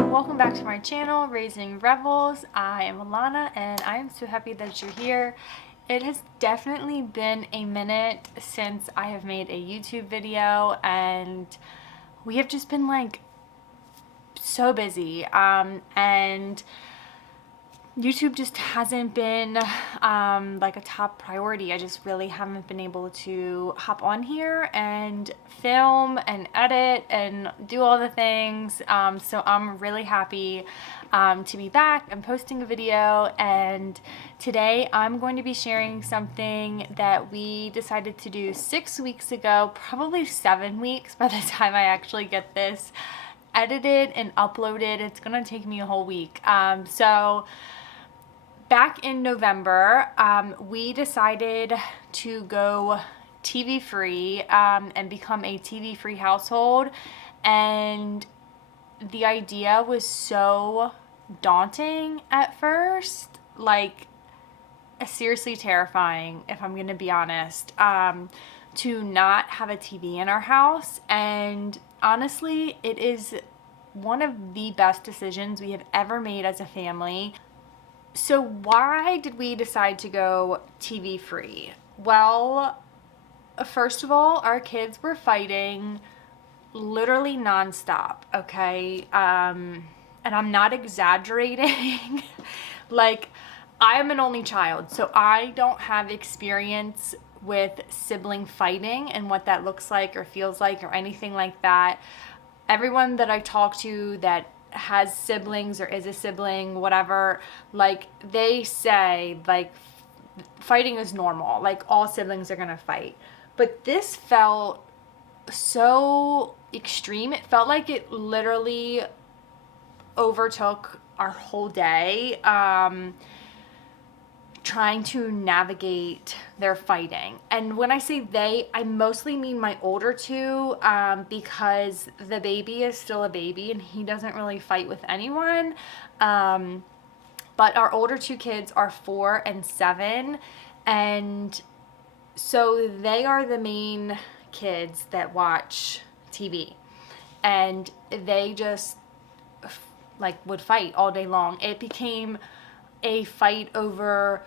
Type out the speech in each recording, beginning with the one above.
welcome back to my channel, Raising Rebels. I am Alana and I am so happy that you're here. It has definitely been a minute since I have made a YouTube video and we have just been like so busy and YouTube just hasn't been like a top priority. I just really haven't been able to hop on here and film and edit and do all the things. So I'm really happy to be back. I'm posting a video, and today I'm going to be sharing something that we decided to do 6 weeks ago, probably 7 weeks by the time I actually get this edited and uploaded. It's gonna take me a whole week. So back in November, we decided to go TV free and become a TV free household. And the idea was so daunting at first, like seriously terrifying, if I'm gonna be honest, to not have a TV in our house. And honestly, it is one of the best decisions we have ever made as a family. So why did we decide to go TV free? Well, first of all, our kids were fighting literally nonstop, okay? And I'm not exaggerating. Like, I am an only child, so I don't have experience with sibling fighting and what that looks like or feels like or anything like that. Everyone that I talk to that has siblings or is a sibling, whatever, like they say like fighting is normal, like all siblings are gonna fight. But this felt so extreme. It felt like it literally overtook our whole day, trying to navigate their fighting. And when I say they, I mostly mean my older two, because the baby is still a baby and he doesn't really fight with anyone. But our older two kids are 4 and 7, and so they are the main kids that watch TV, and they just like would fight all day long. It became a fight over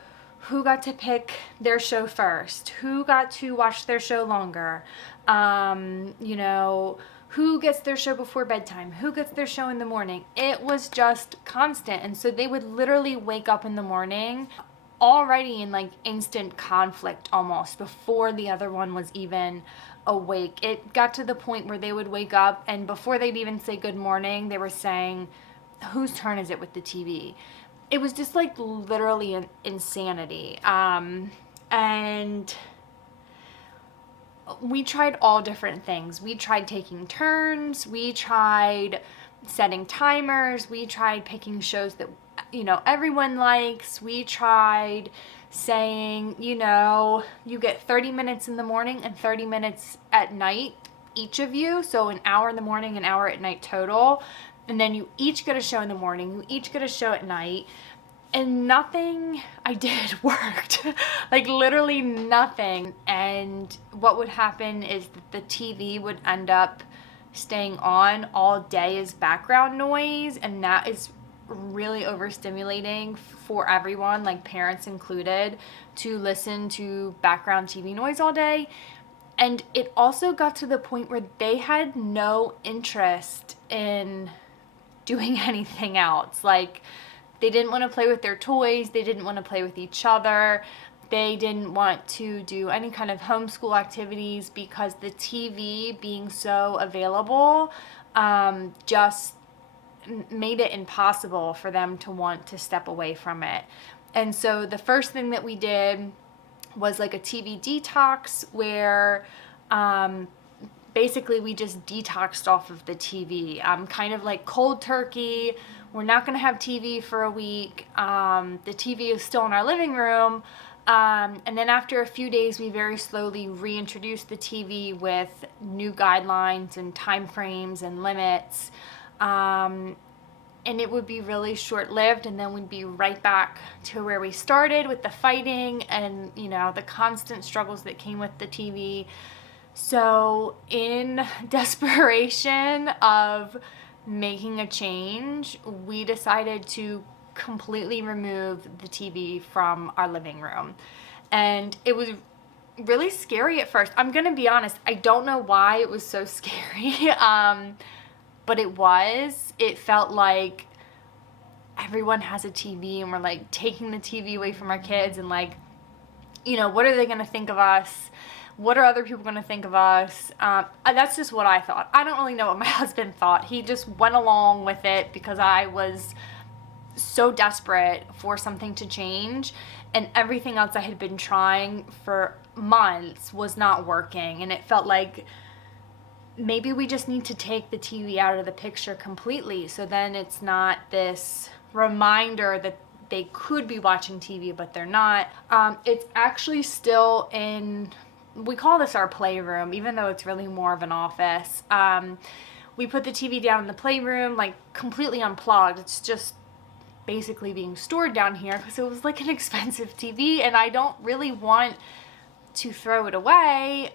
who got to pick their show first, who got to watch their show longer, you know, who gets their show before bedtime, who gets their show in the morning. It was just constant. And so they would literally wake up in the morning already in like instant conflict almost before the other one was even awake. It got to the point where they would wake up and before they'd even say good morning, they were saying, whose turn is it with the TV? It was just like literally an insanity. And we tried all different things. We tried taking turns. We tried setting timers. We tried picking shows that, you know, everyone likes. We tried saying, you know, you get 30 minutes in the morning and 30 minutes at night, each of you. So an hour in the morning, an hour at night total. And then you each get a show in the morning, you each get a show at night, and nothing I did worked. Like literally nothing. And what would happen is that the TV would end up staying on all day as background noise, and that is really overstimulating for everyone, like parents included, to listen to background TV noise all day. And it also got to the point where they had no interest in doing anything else. Like they didn't want to play with their toys, they didn't want to play with each other, they didn't want to do any kind of homeschool activities because the TV being so available just made it impossible for them to want to step away from it. And so the first thing that we did was like a TV detox where basically we just detoxed off of the TV, kind of like cold turkey. We're not going to have TV for a week. The TV is still in our living room. And then after a few days, we very slowly reintroduced the TV with new guidelines and time frames and limits. And it would be really short-lived, and then we'd be right back to where we started with the fighting and, you know, the constant struggles that came with the TV. So in desperation of making a change, we decided to completely remove the TV from our living room. And it was really scary at first. I'm gonna be honest, I don't know why it was so scary, but it was. It felt like everyone has a TV and we're like taking the TV away from our kids, and like, you know, what are they gonna think of us? What are other people going to think of us? That's just what I thought. I don't really know what my husband thought. He just went along with it because I was so desperate for something to change, and everything else I had been trying for months was not working, and it felt like maybe we just need to take the TV out of the picture completely, so then it's not this reminder that they could be watching TV but they're not. It's actually still in, we call this our playroom, even though it's really more of an office. We put the TV down in the playroom, like completely unplugged. It's just basically being stored down here because it was like an expensive TV, and I don't really want to throw it away,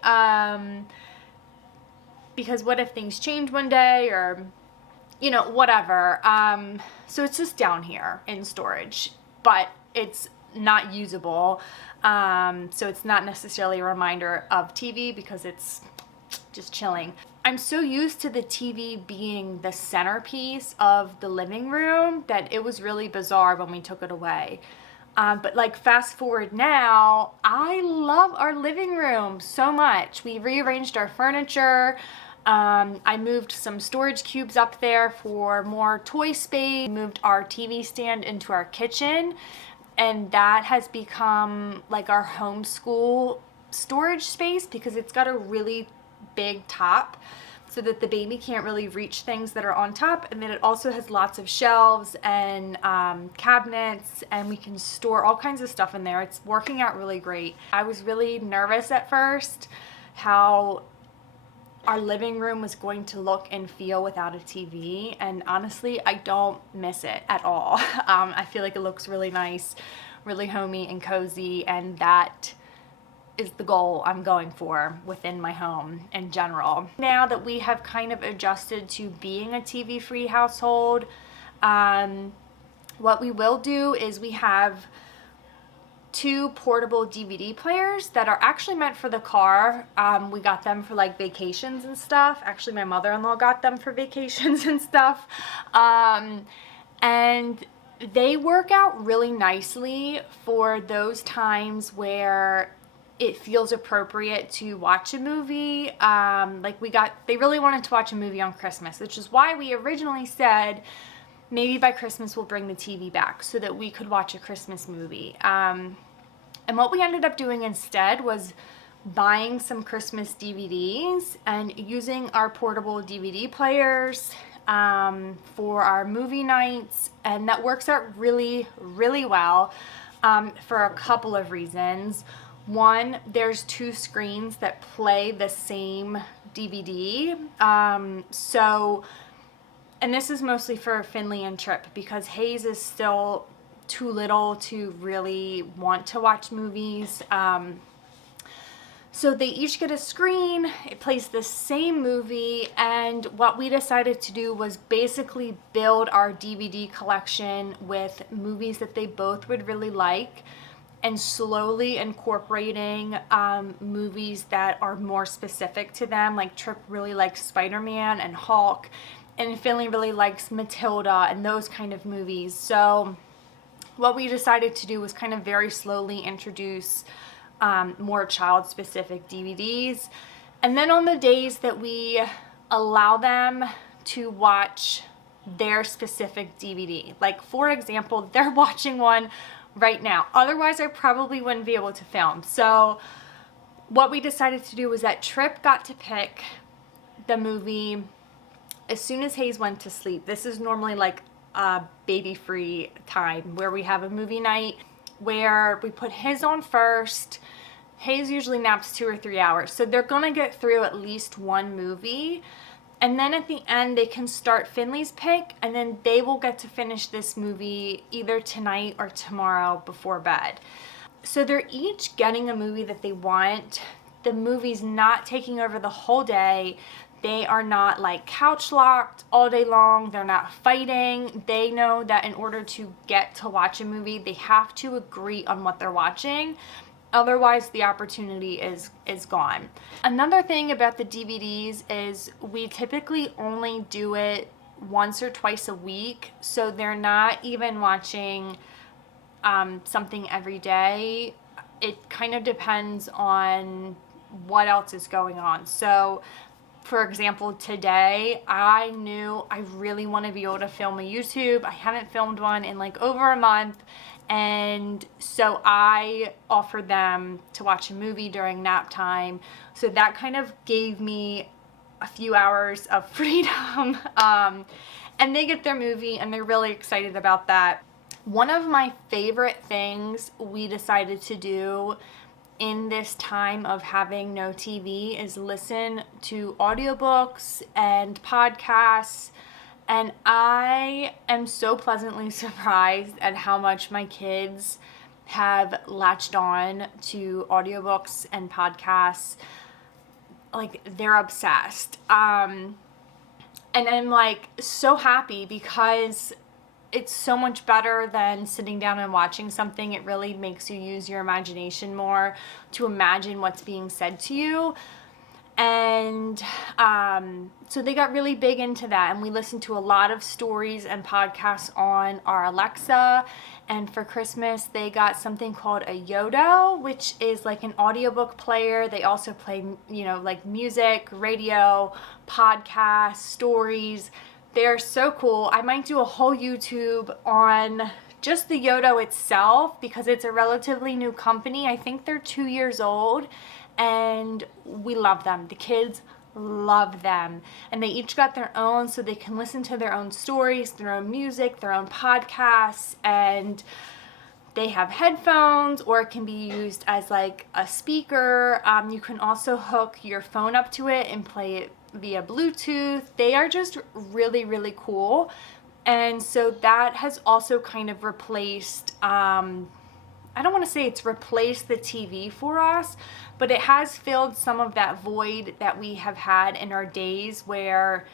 because what if things change one day, or, you know, whatever. So it's just down here in storage, but it's not usable. So it's not necessarily a reminder of TV because it's just chilling. I'm so used to the TV being the centerpiece of the living room that it was really bizarre when we took it away. But like fast forward now, I love our living room so much. We rearranged our furniture. I moved some storage cubes up there for more toy space. We moved our TV stand into our kitchen, and that has become like our homeschool storage space because it's got a really big top so that the baby can't really reach things that are on top, and then it also has lots of shelves and cabinets, and we can store all kinds of stuff in there. It's working out really great. I was really nervous at first how our living room was going to look and feel without a TV, and honestly, I don't miss it at all. I feel like it looks really nice, really homey and cozy, and that is the goal I'm going for within my home in general. Now that we have kind of adjusted to being a TV-free household, what we will do is we have 2 portable DVD players that are actually meant for the car. We got them for like vacations and stuff. Actually, my mother-in-law got them for vacations and stuff. And they work out really nicely for those times where it feels appropriate to watch a movie. They really wanted to watch a movie on Christmas, which is why we originally said maybe by Christmas we'll bring the TV back so that we could watch a Christmas movie. And what we ended up doing instead was buying some Christmas DVDs and using our portable DVD players for our movie nights, and that works out really, really well for a couple of reasons. One, there's 2 screens that play the same DVD. And this is mostly for Finley and Trip because Hayes is still too little to really want to watch movies. So they each get a screen, it plays the same movie, and what we decided to do was basically build our DVD collection with movies that they both would really like, and slowly incorporating movies that are more specific to them. Like Trip really likes Spider-Man and Hulk, and Finley really likes Matilda and those kind of movies. So what we decided to do was kind of very slowly introduce more child-specific DVDs. And then on the days that we allow them to watch their specific DVD, like for example, they're watching one right now. Otherwise, I probably wouldn't be able to film. So what we decided to do was that Trip got to pick the movie as soon as Hayes went to sleep. This is normally like a baby-free time where we have a movie night where we put his on first. Hayes usually naps 2 or 3 hours, so they're gonna get through at least one movie. And then at the end, they can start Finley's pick, and then they will get to finish this movie either tonight or tomorrow before bed. So they're each getting a movie that they want. The movie's not taking over the whole day. They are not like couch locked all day long. They're not fighting. They know that in order to get to watch a movie, they have to agree on what they're watching. Otherwise, the opportunity is gone. Another thing about the DVDs is we typically only do it once or twice a week. So they're not even watching something every day. It kind of depends on what else is going on. So for example, today I knew I really want to be able to film a YouTube. I haven't filmed one in like over a month. And so I offered them to watch a movie during nap time. So that kind of gave me a few hours of freedom. And they get their movie and they're really excited about that. One of my favorite things we decided to do in this time of having no TV is listen to audiobooks and podcasts. And I am so pleasantly surprised at how much my kids have latched on to audiobooks and podcasts. Like, they're obsessed. And I'm like so happy because it's so much better than sitting down and watching something. It really makes you use your imagination more to imagine what's being said to you. And so they got really big into that, and we listened to a lot of stories and podcasts on our Alexa. And for Christmas, they got something called a Yodo, which is like an audiobook player. They also play, like music, radio, podcasts, stories. They're so cool. I might do a whole YouTube on just the Yodo itself because it's a relatively new company. I think they're 2 years old. And we love them. The kids love them. And they each got their own, so they can listen to their own stories, their own music, their own podcasts, and they have headphones, or it can be used as like a speaker. You can also hook your phone up to it and play it via Bluetooth. They are just really, really cool. And so that has also kind of replaced, I don't want to say it's replaced the TV for us, but it has filled some of that void that we have had in our days where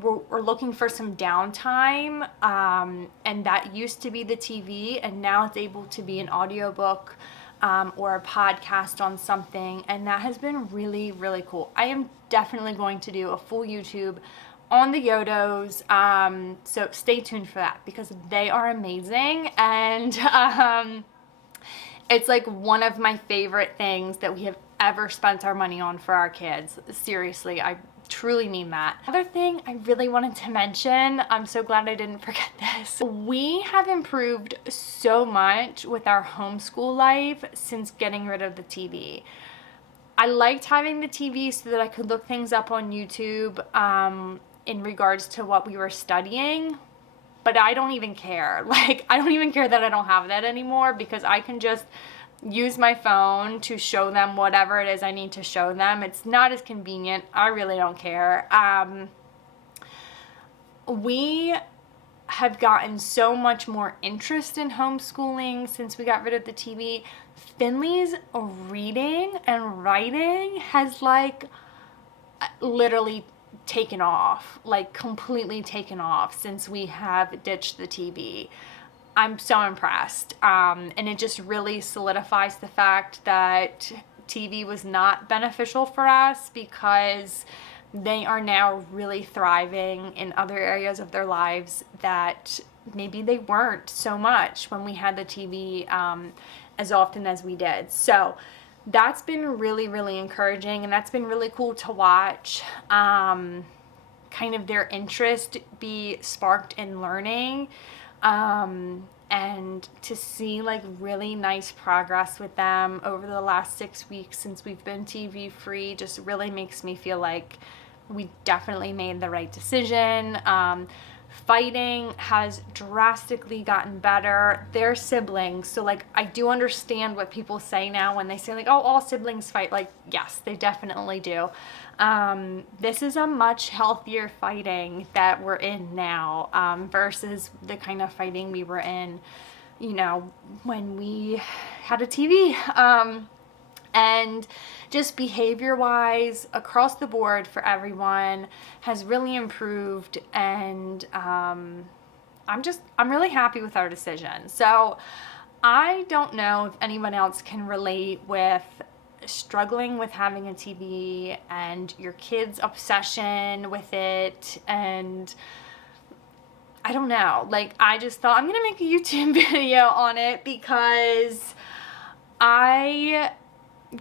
we're looking for some downtime, and that used to be the TV, and now it's able to be an audiobook or a podcast on something, and that has been really, really cool. I am definitely going to do a full YouTube on the Yodos, so stay tuned for that because they are amazing. And it's like one of my favorite things that we have ever spent our money on for our kids. Seriously, I truly mean that. Another thing I really wanted to mention, I'm so glad I didn't forget this. We have improved so much with our homeschool life since getting rid of the TV. I liked having the TV so that I could look things up on YouTube in regards to what we were studying. But I don't even care. Like, I don't even care that I don't have that anymore because I can just use my phone to show them whatever it is I need to show them. It's not as convenient. I really don't care. We have gotten so much more interest in homeschooling since we got rid of the TV. Finley's reading and writing has like literally taken off, like completely taken off since we have ditched the TV. I'm so impressed. And it just really solidifies the fact that TV was not beneficial for us because they are now really thriving in other areas of their lives that maybe they weren't so much when we had the TV as often as we did. So that's been really, really encouraging, and that's been really cool to watch kind of their interest be sparked in learning, and to see like really nice progress with them over the last 6 weeks since we've been TV free just really makes me feel like we definitely made the right decision. Fighting has drastically gotten better. They're siblings, so like I do understand what people say now when they say like, oh, all siblings fight. Like, yes, they definitely do. This is a much healthier fighting that we're in now versus the kind of fighting we were in, when we had a TV. And just behavior wise across the board for everyone has really improved, and I'm really happy with our decision. So I don't know if anyone else can relate with struggling with having a TV and your kids' obsession with it. And I don't know, like, I just thought I'm gonna make a YouTube video on it because I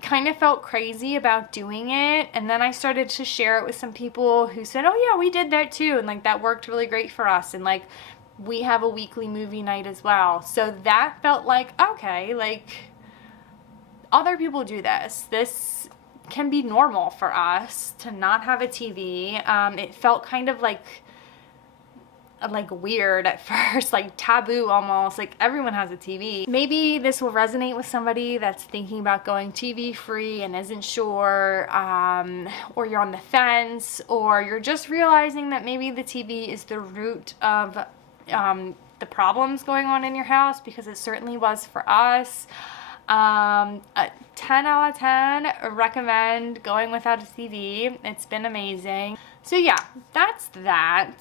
kind of felt crazy about doing it, and then I started to share it with some people who said, oh yeah, we did that too, and like that worked really great for us, and like we have a weekly movie night as well. So that felt like, okay, like other people do this can be normal for us to not have a TV. It felt kind of like weird at first, like taboo almost, like everyone has a TV. Maybe this will resonate with somebody that's thinking about going TV free and isn't sure, or you're on the fence, or you're just realizing that maybe the TV is the root of the problems going on in your house, because it certainly was for us. 10 out of 10 recommend going without a TV. It's been amazing. So yeah, that's that.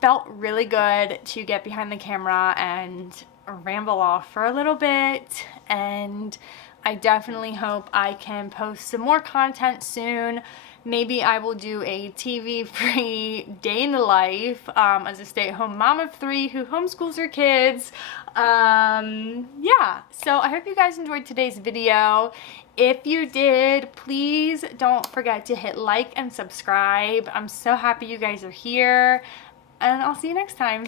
Felt really good to get behind the camera and ramble off for a little bit, and I definitely hope I can post some more content soon. Maybe I will do a TV-free day in the life as a stay-at-home mom of 3 who homeschools her kids. Yeah, so I hope you guys enjoyed today's video. If you did, please don't forget to hit like and subscribe. I'm so happy you guys are here, and I'll see you next time.